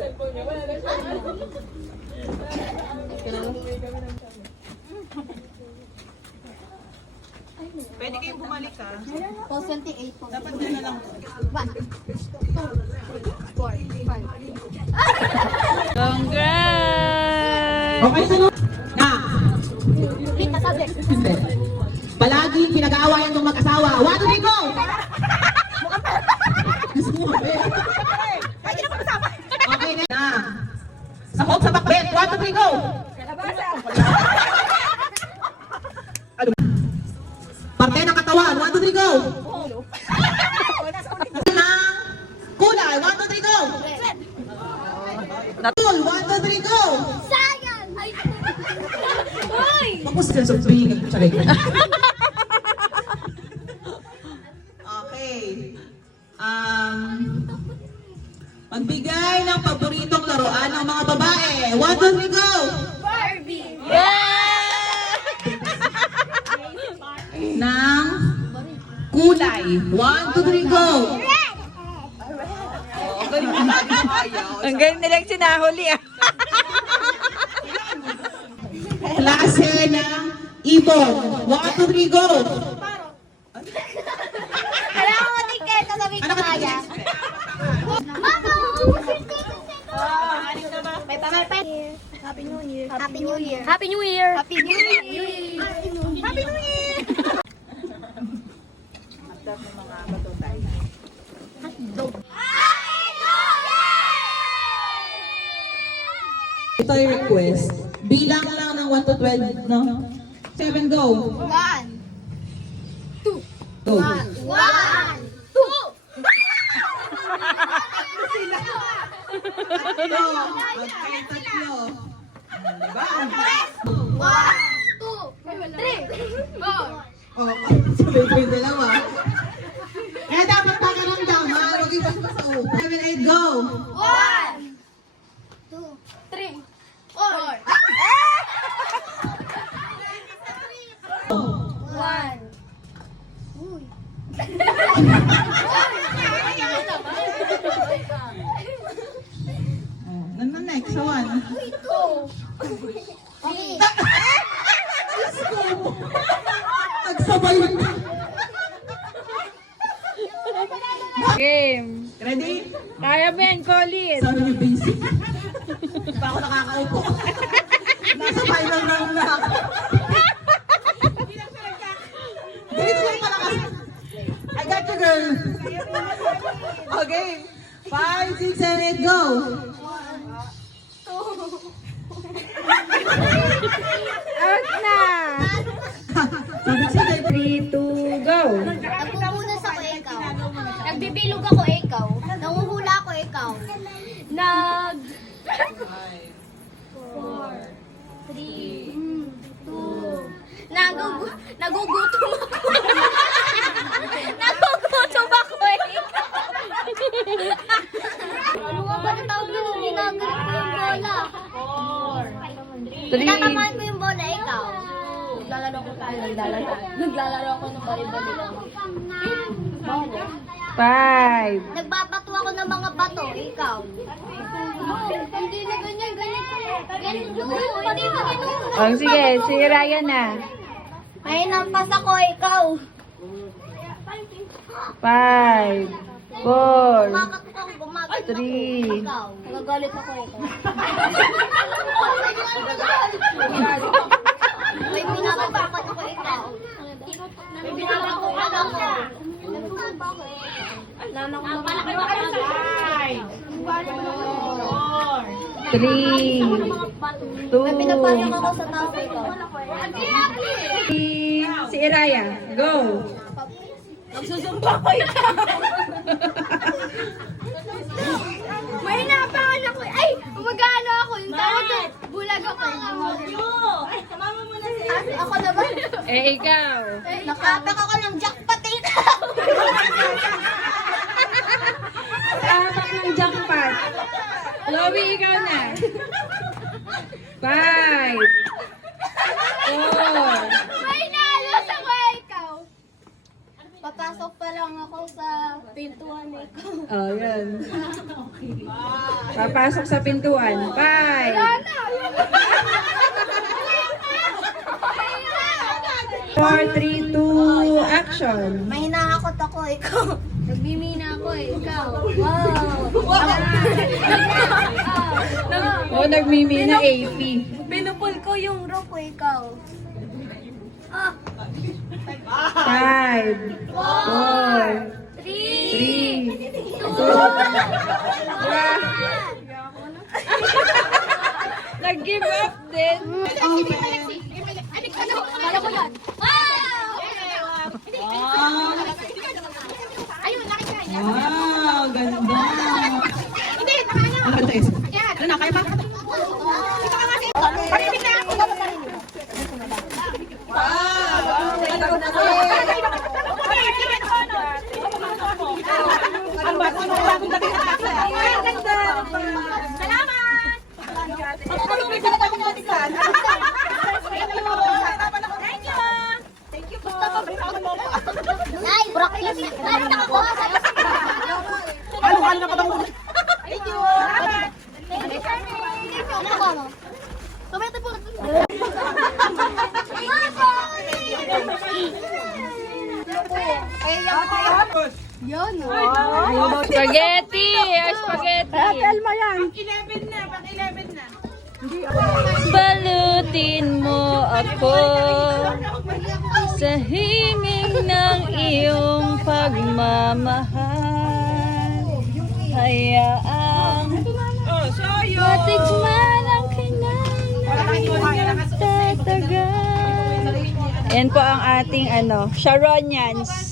cellphone niya. Wala na siya. Pwede kayong bumalik ha. 28 po. Dapat na lang. 1, 2, 3, 4, 5. Okay, sunod. Na. Kita subject. Hindi. Palaging pinag-aawayan ng mag-asawa. 1, 2, 3, go! Gusto mo kami? Okay na. Sakot sa bakbet. 1, 2, 3, go! Ano? Parte ng katawan. 1, 2, 3, go! Ng kulay. 1, 2, 3, go! Natul. 1, 2, 3, go! Sayang! Uy! Tapos sila sa tuwing. Okay. Magbigay ng paboritong laruan ng mga babae. 1, 2, 3, go! Barbie! Ng kulay. 1, 2, 3, go! Ang galing nilang sinahuli ah. Klase ng ibon. 1, 2, 3, go! Kailangan ko ticket sa sabi ko kaya. Mama! May pamay. Happy New Year. Happy New Year. Happy New Year. Happy New Year. Happy New Year. Ito yung request. Bilang lang ng 1 to 12, no? 7, go! 1, 2, Go! 1, 2. Tatlo! Magkaya tatlo! Diba? 1, 2, 3, 4. Oh, sabay-sabay dalawa. Kaya dapat pakaramdaman. Huwag yung basta sa upo. 7, 8, go! 1, 2, 3, 4. 1. Uy. Oh, nandun next sa 1. Nagsabay yun. Game. Ready? Kaya ba yan, Colin? Sabi niyo basic. Hindi pa ako nakakaupo. Nasa final round na ako. Ganito lang pala kasi. I got you, girl. Okay. 5, 6, 7, 8, go. Out na! Sabi ko sa'yo, 3, 2, go! Nagpupunas ako, ikaw. Nagbibilog ako, ikaw. Nanguhula ako, ikaw. Nag... 4, 3, 2... Nagugutom ako. Nagugutom ako, ikaw. Ano nga ba tawag yung ginagalit ko yung bola? 4, 3... Tinatamaan ko yung bola, ikaw. Naglalaro ko tayo. Naglalaro ako ng volleyball. 5. Nagbabato ako ng mga bato, ikaw. Hindi na ganyan, ganyan. Hindi na ganyan. Oh, sige, si Ryan na. May nampas ako, ikaw. 5, 4, Kumakatok ako, kumakatok ako. 3. Ikaw. Nagagalit ako, ikaw. May pinapapakot ako, ikaw. May pinapapakot ako. Napalaki ako ng 3, 2, May pinapasok ako sa tao, ikaw. si Iraya, go! Nagsusumpa ko ikaw. May hinapangan ako. Ay, umagano ako. Yung tawag ko, bulag ako. Ay, kamama mo na siya. Ako na ba? Eh, ikaw. Nakatak ako ng jackpot ikaw. Tapak ng jackpot. Chloe, ikaw na. 5, 4, May nalos ako ikaw. Papasok pa lang ako sa Pintuan ikaw. Oh, yan. Papasok sa pintuan. 5, 4, 3, 2, action. May hinahakot ako, ikaw. Nagmimina ako, ikaw. Wow. Oh, nagmimina AP. Pinupul ko yung rope, ikaw. 5, 4, 3, 2, Nag-give up din. Kala ko yan. Ayun, nakita niya. Wow, ganda. Hindi, nakanya. Ang ganda is. Ano na, kaya ba? Parinig na ako. Ang bago ng bagong dating sa klase. Ang ganda. Salamat! Ang bago ng bagong dating sa klase. Thank you. Thank you po. Nay, Brockles. Nay, nakakuha sa Ano na pa daw? Thank you. Salamat. Thank you, Shani. Ano nakuha mo? Tumete po. Yun. Spaghetti! Spaghetti! mo yan. Balutin mo ako sa himig ng iyong pagmamahal. Hayaang matikman ang kinang tatagal. Yan po ang ating Sharonians.